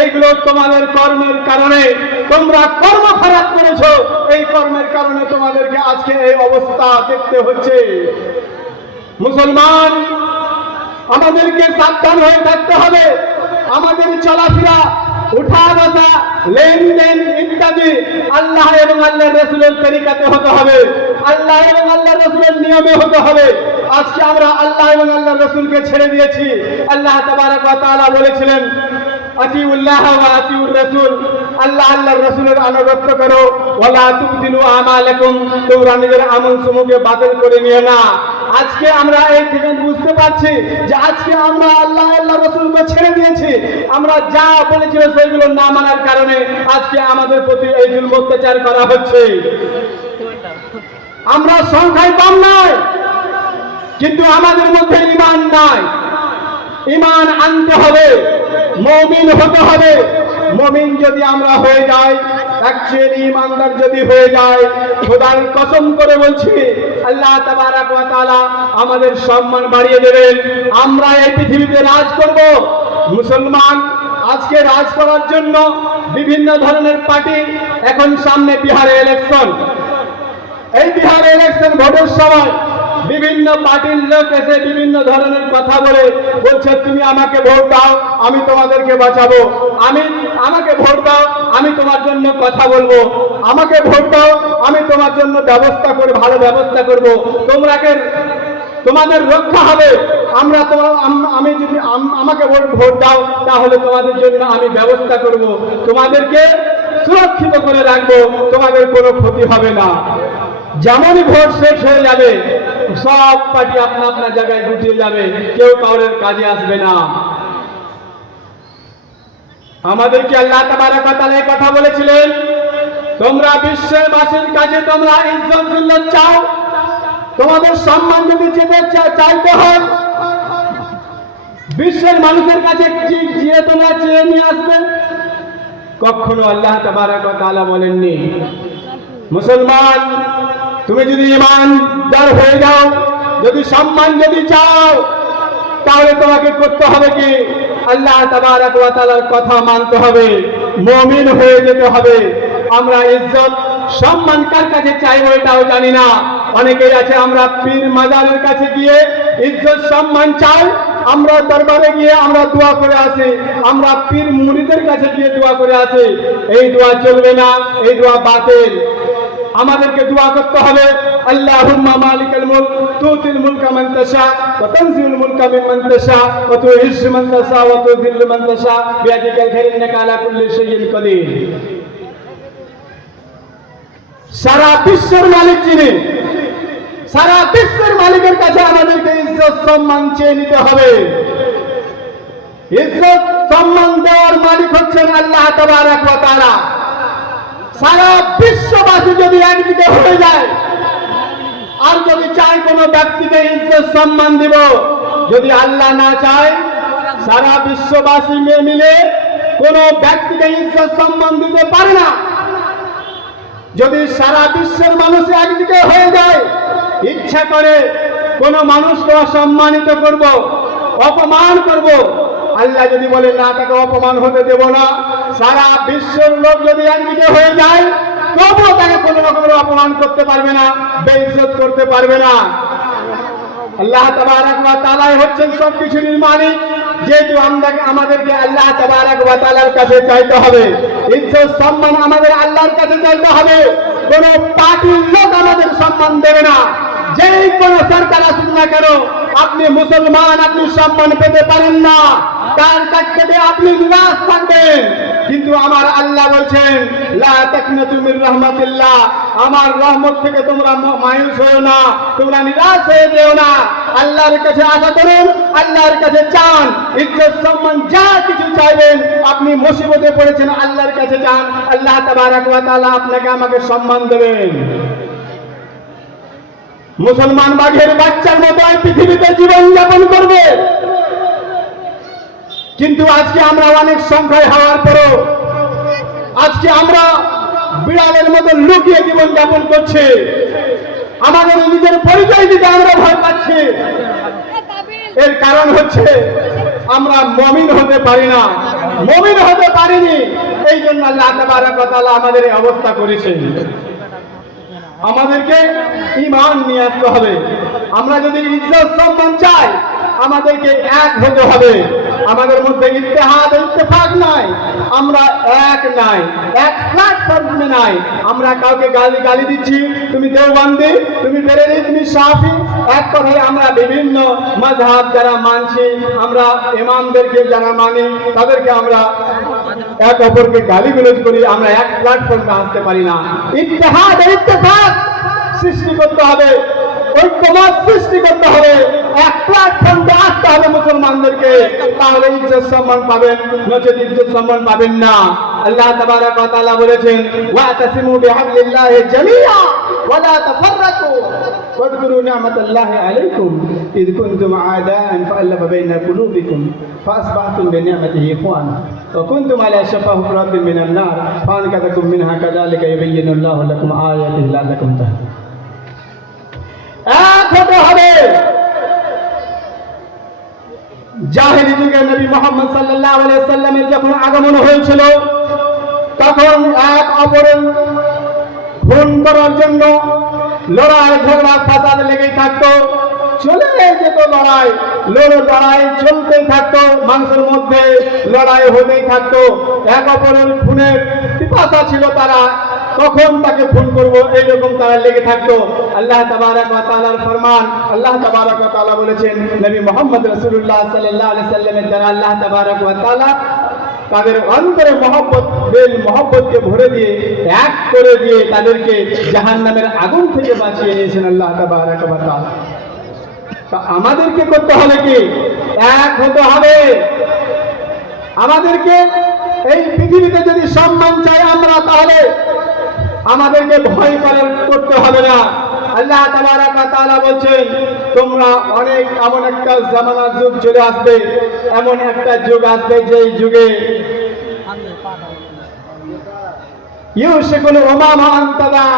এইগুলো তোমাদের কর্মের কারণে তোমরা কর্ম খারাপ করেছ। এই কর্মের কারণে তোমাদেরকে আজকে এই অবস্থা দেখতে হচ্ছে। মুসলমান, আমাদেরকে সাবধান হয়ে থাকতে হবে। আমাদের চলাফেরা, উঠা বসা, লেনদেন ইত্যাদি আল্লাহ এবং আল্লাহ রসুলের তরিকাতে হতে হবে। আল্লাহ এবং আল্লাহ রসুলের নিয়মে হতে হবে। আজকে আমরা আল্লাহ এবং আল্লাহ রসুলকে ছেড়ে দিয়েছি। আল্লাহ তাবারাক বলেছিলেন আল্লাহ করো। নিজের আমল বাতিল করে না। আজকে আমরা এই বুঝতে পারছি যে আজকে আমরা আল্লাহ আল্লাহ ছেড়ে দিয়েছি। আমরা যা বলেছিল সেগুলো না মানার কারণে আজকে আমাদের প্রতি এই জুলম অত্যাচার করা হচ্ছে। আমরা সংখ্যায় কম নয়, কিন্তু আমাদের মধ্যে ইমান নাই। ইমান আনতে হবে। মমিন হতে হবে। মমিন যদি আমরা হয়ে যাই অ্যাকচুয়ালি ইমানদার যদি হয়ে যায় খোদার কসম করে বলছি, আল্লাহ তাবারাক ওয়া তাআলা আমাদের সম্মান বাড়িয়ে দেবেন। আমরা এই পৃথিবীতে রাজ করব। মুসলমান আজকে রাজ করার জন্য বিভিন্ন ধরনের পার্টি এখন সামনে বিহারে ইলেকশন এই বিহারে ইলেকশন ভোটের সময় বিভিন্ন পার্টির লোক এসে বিভিন্ন ধরনের কথা বলে, বলছে, তুমি আমাকে ভোট দাও, আমি তোমাদেরকে বাঁচাবো। আমি, আমাকে ভোট দাও, আমি তোমার জন্য কথা বলব। আমাকে ভোট দাও, আমি তোমার জন্য ব্যবস্থা করে, ভালো ব্যবস্থা করব। তোমরাকে তোমাদের রক্ষা হবে। আমরা তোমার আম- যদি আমাকে ভোট দাও, তাহলে তোমাদের জন্য আমি ব্যবস্থা করব। তোমাদেরকে সুরক্ষিত করে রাখব, তোমাদের কোনো ক্ষতি হবে না। যেমনই ভোট শেষ হয়ে যাবে সব পার্টি আপনা আপনার জায়গায় গুটিয়ে যাবে। কেউ কাউরের কাজে আসবে না। আমাদেরকে আল্লাহ তাবারাক ওয়া কথা বলেছিলেন, তোমরা বিশ্বের বাসীর কাছে তোমরা ইজ্জত, জিল্লত চাও। তোমাদের সম্মান যদি যেতে চাইতে হয়, বিশ্বের মানুষের কাছে কি গিয়ে তোমরা চেয়ে নিয়ে আসবে? কখনো আল্লাহ তাবারাক ওয়া তাআলা বলেননি। মুসলমান তুমি যদি ইমানদার হয়ে যাও, যদি সম্মান যদি চাও, তাহলে তোমাকে করতে হবে কি? আল্লাহ তাআলার কথা মানতে হবে, মমিন হয়ে যেতে হবে। আমরা ইজ্জত, সম্মান কার কাছে চাইব এটাও জানি না। অনেকেই আছে, আমরা পীর মাজারের কাছে গিয়ে ইজ্জত, সম্মান চাই, আমরা দরবারে গিয়ে আমরা দোয়া করে আসি। আমরা পীর মুড়িদের কাছে গিয়ে দোয়া করে আসি। এই দোয়া চলবে না, এই দোয়া বাতিল। আমাদেরকে দোয়া করতে হবে। আল্লাহুম্মা মালিকাল মুলক, তুতিল মুলকা মান তাশা, ওয়া তানজিলুল মুলকা মিম্মান তাশা, ওয়া তুইজ্জু মান তাশা, ওয়া তুযিল্লু মান তাশা, বিয়াদিকাল খাইর ইন্নাকা আলা কুল্লি শাইইন কাদির। সারা বিশ্বের মালিক যিনি, সারা বিশ্বের মালিকের কাছে আমাদেরকে ইজ্জত সম্মান চেয়ে নিতে হবে। ইজ্জত সম্মান দেওয়ার মালিক হচ্ছেন আল্লাহ তাবারাক ওয়া তাআলা। সারা বিশ্ববাসী যদি একদিকে হয়ে যায়, আর যদি চাই কোনো ব্যক্তিকে ইজ্জত সম্মান দিব, যদি আল্লাহ না চায়, সারা বিশ্ববাসী মিলে কোনো ব্যক্তিকে ইজ্জত সম্মান দিতে পারে না। যদি সারা বিশ্বের মানুষ একদিকে হয়ে যায়, ইচ্ছা করে কোন মানুষকে অসম্মানিত করব, অপমান করব আল্লাহ যদি বলে, না, তাকে অপমান হতে দেব না। সারা বিশ্বের লোক যদি একদিকে হয়ে যায়, তবুও তাকে কোনো রকমের অপমান করতে পারবে না, বেইজ্জত করতে পারবে না। আল্লাহ তাআলাই হচ্ছেন সব কিছুর মালিক। যেহেতু আমরা আমাদেরকে আল্লাহ তাবারাক ওয়া তাআলার কাছে চাইতে হবে। ইজ্জত, সম্মান আমাদের আল্লাহর কাছে চাইতে হবে। কোন পার্টির লোক আমাদের সম্মান দেবে না। যেই কোন সরকার আসুক না কেন, আপনি মুসলমান, আপনি সম্মান পেতে পারেন না। তার কাছ থেকে আপনি নিরাশ থাকবেন। কিন্তু আমার আল্লাহ বলছেন, লা রাহমাতিল্লাহ। আমার রহমত থেকে তোমরা মায়ুস হয়েও না, তোমরা নিরাশ হয়ে যেও না। আল্লাহর কাছে আশা করুন, আল্লাহর কাছে চান। ইজ্জত, সম্মান, যা কিছু চাইবেন, আপনি মুসিবতে পড়েছেন, আল্লাহর কাছে চান। আল্লাহ তাবারাক ওয়া তাআলা আপনাকে আমাকে সম্মান দেবেন। মুসলমান বাঘের বাচ্চার মতো পৃথিবীতে জীবন যাপন করবে। কিন্তু আজকে আমরা অনেক সংখ্যায় হওয়ার পরও আজকে আমরা বিড়ালের মতো লুকিয়ে জীবন যাপন করছি। আমাদের নিজের পরিচয় দিতে আমরা ভয় পাচ্ছি। এর কারণ হচ্ছে আমরা মমিন হতে পারি না। মমিন হতে পারিনি। এই জন্য আমাদের এই অবস্থা করেছেন। আমাদেরকে ইমান নিয়ে আসতে হবে। আমরা যদি ইজ্জত সম্মান চাই, আমাদেরকে এক হতে হবে। আমাদের মধ্যে ইত্তেহাদ ইত্তেফাক নাই। আমরা এক নাই, এক প্ল্যাটফর্মে নাই। আমরা কাউকে গালি গালি দিচ্ছি, তুমি দেওবন্দি, তুমি বেরেলি তুমি সাফি। এক কথায় আমরা বিভিন্ন মাযহাব যারা মানছি, আমরা ইমামদেরকে যারা মানি, তাদেরকে আমরা এক অপরকে গালিগুলোজ করি, আমরা এক প্ল্যাটফর্মে আসতে পারি না। ইত্তেহাদ ইত্তেফাক সৃষ্টি করতে হবে। ঐক্যমত সৃষ্টি করতে হবে এক প্ল্যাটফর্মে আসতে হবে মুসলমানদেরকে তাহলে ইজ্জত সম্মান পাবেন নচেত ইজ্জত সম্মান পাবেন না আল্লাহ তাবারক ওয়া তাআলা বলেছেন ওয়াতাসিমু বিহাবলিল্লাহি জামিআ ওয়া লা তাফাররাকু واذكروا نعمة الله عليكم إذ كنتم أعداء فألف بين قلوبكم فأصبحتم بنعمته إخوانا وكنتم على شفا حفرة من النار فأنقذكم منها كذلك يبين الله لكم آياته لعلكم تهتدون এক হতে হবে। জাহেরি যুগে নবী মোহাম্মদ আলাইহি সাল্লামের যখন আগমন হয়েছিল, তখন এক অপরের করার জন্য লড়াই, ঝগড়া, ফাসাদ লেগেই থাকতো। চলে যেত লড়াই, লড় লড়াই চলতেই থাকতো। মানুষের মধ্যে লড়াই হতেই থাকতো। এক অপরের খুনের পিপাসা ছিল তারা কখন তাকে ফোন করব, এইরকম তারা লেগে থাকতো। আল্লাহ তাবারাক ফরমান, আল্লাহ তাবারাক বলেছেন, নবী মুহাম্মদ রাসূলুল্লাহ সাল্লাল্লাহু আলাইহি সাল্লামের দ্বারা আল্লাহ তাবারাক তাআলা তাদের অন্তরে মহব্বত বেল মহব্বতকে ভরে দিয়ে এক করে দিয়ে তাদেরকে জাহান্নামের আগুন থেকে বাঁচিয়ে নিয়েছেন আল্লাহ তাবারাক তাআলা। তা আমাদেরকে করতে হবে কি? এক হতে হবে। আমাদেরকে এই পৃথিবীতে যদি সম্মান চাই আমরা তাহলে আমাদেরকে ভয় করার করতে হবে না। আল্লাহ ওয়া বলছেন, তোমরা অনেক এমন একটা জামানা যুগ চলে আসবে, এমন একটা যুগ আসবে যেই যুগে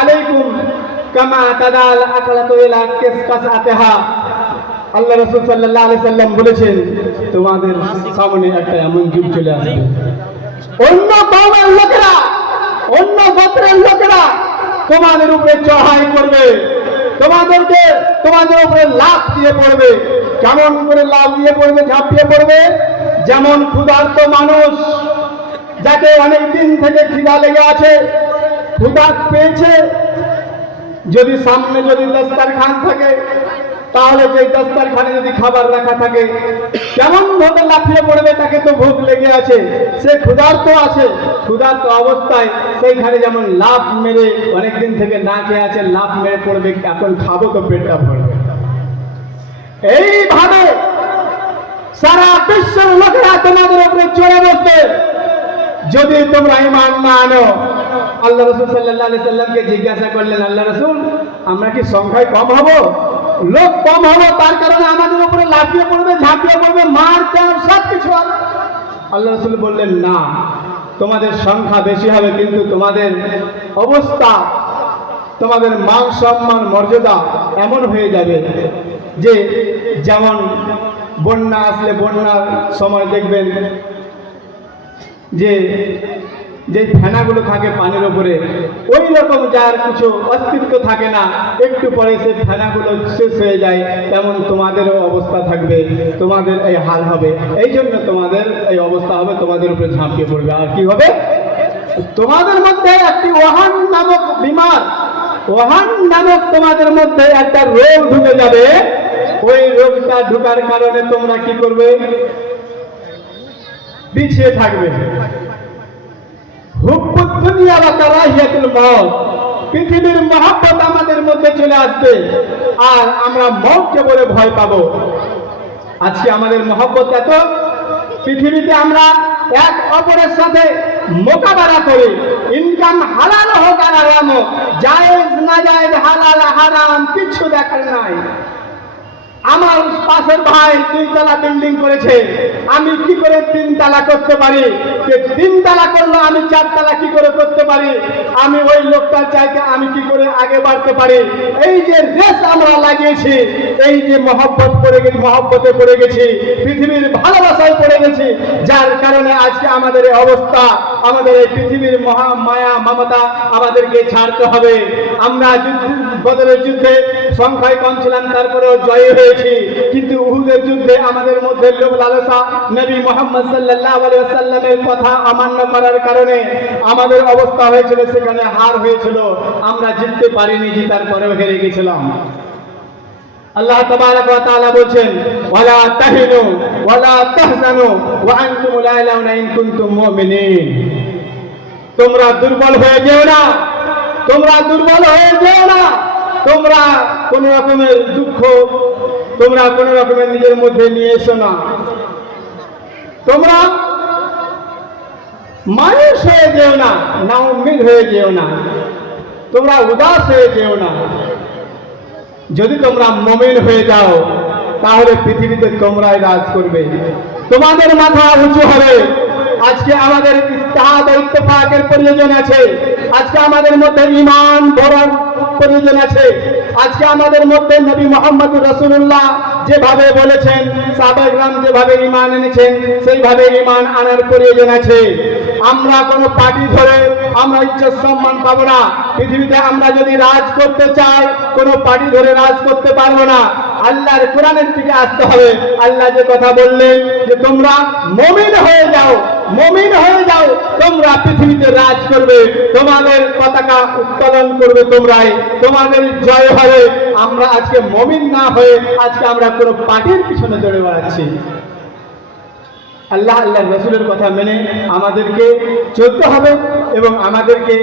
আলাইকুম কামা ইলা আল্লাহ রাসূল সাল্লাল্লাহু আলাইহি সাল্লাম বলেছেন, তোমাদের সামনে একটা এমন যুগ চলে আসবে। অন্য কওমের লোকেরা গোত্রের লোকেরা তোমাদের উপরে চড়াই করবে। তোমাদেরকে তোমাদের উপরে লাভ দিয়ে পড়বে। কেমন করে লাভ দিয়ে পড়বে ঝাঁপিয়ে পড়বে? যেমন ক্ষুধার্ত মানুষ যাকে অনেক দিন থেকে খিদা লেগে আছে ক্ষুধা পেয়েছে, যদি সামনে যদি দস্তারখান থাকে তাহলে সেই দস্তারখানে যদি খাবার রাখা থাকে, কেমন ভাবে লাফিয়ে পড়বে তাকে তো ভোগ লেগে আছে। সে ক্ষুধার্ত আছে, ক্ষুধার্ত অবস্থায় সেইখানে যেমন লাভ মেরে অনেকদিন থেকে না খেয়ে আছে লাভ মেরে পড়বে, এখন খাব তো পেটটা ভরবে এইভাবে সারা বিশ্বের লোকেরা তোমাদের উপরে চড়ে বসবে। যদি তোমরা ইমান না আনো, আল্লাহ রসুল সাল্লাহ সাল্লামকে জিজ্ঞাসা করলেন, আল্লাহ রসুল, আমরা কি সংখ্যায় কম হব? লোক কম হব তার কারণে আমাদের উপরে লাফিয়ে পড়বে, ঝাঁপিয়ে পড়বে, মার চার সব কিছু হবে আল্লাহ রসুল বললেন, না, তোমাদের সংখ্যা বেশি হবে, কিন্তু তোমাদের অবস্থা, তোমাদের মান সম্মান, মর্যাদা এমন হয়ে যাবে যে যেমন বন্যা আসলে বন্যার সময় দেখবেন যে যে ফেনাগুলো থাকে পানির উপরে ওই রকম যার কিছু অস্তিত্ব থাকে না, একটু পরে সে ফেনাগুলো শেষ হয়ে যায়, তেমন তোমাদেরও অবস্থা থাকবে, তোমাদের এই হাল হবে। এই জন্য তোমাদের এই অবস্থা হবে, তোমাদের উপরে ঝাঁপিয়ে পড়বে। আর কি হবে? তোমাদের মধ্যে একটি ওহান নামক বিমার ওহান নামক তোমাদের মধ্যে একটা রোগ ঢুকে যাবে। ওই রোগটা ঢুকার কারণে তোমরা কি করবে? পিছিয়ে থাকবে। হুব্বুদ দুনিয়া বা কারাহিয়াতুল মউত পৃথিবীর মহব্বত আমাদের মধ্যে চলে আসবে আর আমরা মৌতকে বলে ভয় পাবো। আজকে আমাদের মহব্বত এত, পৃথিবীতে আমরা এক অপরের সাথে মোকাবেলা করি। ইনকাম হালাল হোক আর হারাম জায়েজ না জায়েজ, হালাল হারাম, কিছু দেখার নাই। আমার পাশের ভাই তিনতলা বিল্ডিং করেছে। আমি কি করে তিনতলা করতে পারি? তিনতলা করল আমি চারতলা কি করে করতে পারি? আমি ওই লোকটার চাইতে আমি কি করে আগে বাড়তে পারি? এই যে রেস আমরা লাগিয়েছি, এই যে মহব্বত পড়ে গেছি, মহব্বতে পড়ে গেছি, পৃথিবীর ভালোবাসায় পড়ে গেছি, যার কারণে আজকে আমাদের এই অবস্থা, আমাদের এই পৃথিবীর মহা মায়া, মমতা আমাদেরকে ছাড়তে হবে। আমরা যুদ্ধ- বদরের যুদ্ধে সংখ্যায় কম ছিলাম, তারপরেও জয় হয়েছি কিন্তু উহুদের যুদ্ধে আমাদের মধ্যে লোক লালসা নবী মোহাম্মদ সাল্লাল্লাহু আলাইহি কথা অমান্য করার কারণে আমাদের অবস্থা হয়েছিল, সেখানে হার হয়েছিল। আমরা জিততে পারিনি, জিতার পরেও হেরে গেছিলাম। আল্লাহ তাবারক ওয়া তাআলা বলছেন, ওয়ালা তাহিনু, ওয়ালা তাহজানু, ওয়া আনতুম লা ইন কুনতুম মুমিনিন। তোমরা দুর্বল হয়ে যেও না। তোমরা দুর্বল হয়ে যেও না। তোমরা কোন রকমের দুঃখ তোমরা কোন রকমের নিজের মধ্যে নিয়ে এসো না। তোমরা মানুষ হয়ে যেও না না উম্মিদ হয়ে যেও না। তোমরা উদাস হয়ে যেও না। যদি তোমরা মমিন হয়ে যাও, তাহলে পৃথিবীতে তোমরাই রাজ করবে। তোমাদের মাথা উঁচু হবে। আজকে আমাদের ইত্তেহাদ ইত্তেফাকের প্রয়োজন আছে। আজকে আমাদের মধ্যে ইমান বড়ার প্রয়োজন আছে। আজকে আমাদের মধ্যে নবী মোহাম্মদ রসুল্লাহ যেভাবে বলেছেন সাবেকরাম যেভাবে ইমান এনেছেন, সেইভাবে ইমান আনার প্রয়োজন আছে। আমরা কোনো পার্টি ধরে আমরা ইজ্জত সম্মান পাবো না। পৃথিবীতে আমরা যদি রাজ করতে চাই, কোনো পার্টি ধরে রাজ করতে পারব না। আল্লাহর কোরআনের দিকে আসতে হবে। আল্লাহ যে কথা বললেন যে তোমরা মমিন হয়ে যাও, মমিন হয়ে যাও, তোমরা পৃথিবীতে রাজ করবে, তোমাদের পতাকা উত্তোলন করবে তোমরাই। তোমাদের জয় হবে। আমরা আজকে মমিন না হয়ে আজকে আমরা কোনো পার্টির পিছনে দৌড়ে বেড়াচ্ছি। আল্লাহ আল্লাহ রসুলের কথা মেনে আমাদেরকে চলতে হবে এবং আমাদেরকে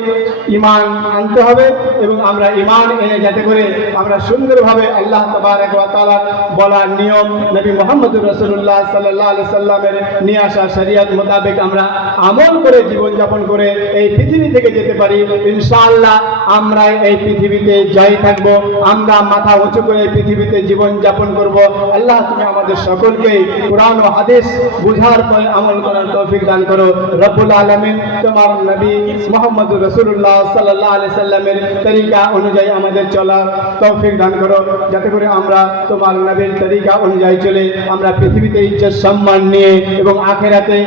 ইমান আনতে হবে এবং আমরা ইমান এনে যাতে করে আমরা সুন্দরভাবে আল্লাহ ওয়া বলার নিয়ম নবী মোহাম্মদুর রসুল্লাহ সাল্লাহ আলি সাল্লামের নিয়ে আসা শরিয়াত মোতাবেক আমরা আমল করে জীবনযাপন করে এই পৃথিবী থেকে যেতে পারি। ইনশাআল্লাহ আমরা এই পৃথিবীতে জয় থাকব, আমরা মাথা উঁচু করে এই পৃথিবীতে জীবনযাপন করব। আল্লাহ, তুমি আমাদের সকলকে কোরআন ও হাদিস বুঝার পরে আমল করার তৌফিক দান করো। রব্বুল আলামিন, তোমার নবী মোহাম্মদ রসুল্লাহ সাল্লাহ আলি সাল্লামের তরিকা অনুযায়ী আমাদের চলার তৌফিক দান করো। যাতে করে আমরা তোমার নবীর তরিকা অনুযায়ী চলে। আমরা পৃথিবীতে ইজ্জত সম্মান নিয়ে এবং আখেরাতে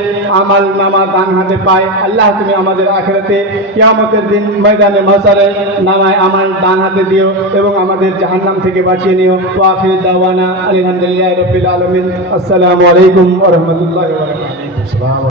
আমাল নামা দান হাতে পাই আল্লাহ, তুমি আমাদের আখেরাতে কিয়ামতের দিন ময়দানে মহাসারে নামায় আমার ডান হাতে দিও এবং আমাদের জাহান্নাম থেকে বাঁচিয়ে নিও। ওয়াফি দাওয়ানা আলহামদুলিল্লাহ রবিল আলমিন। আসসালামু আলাইকুম ওরহমতুল্লাহ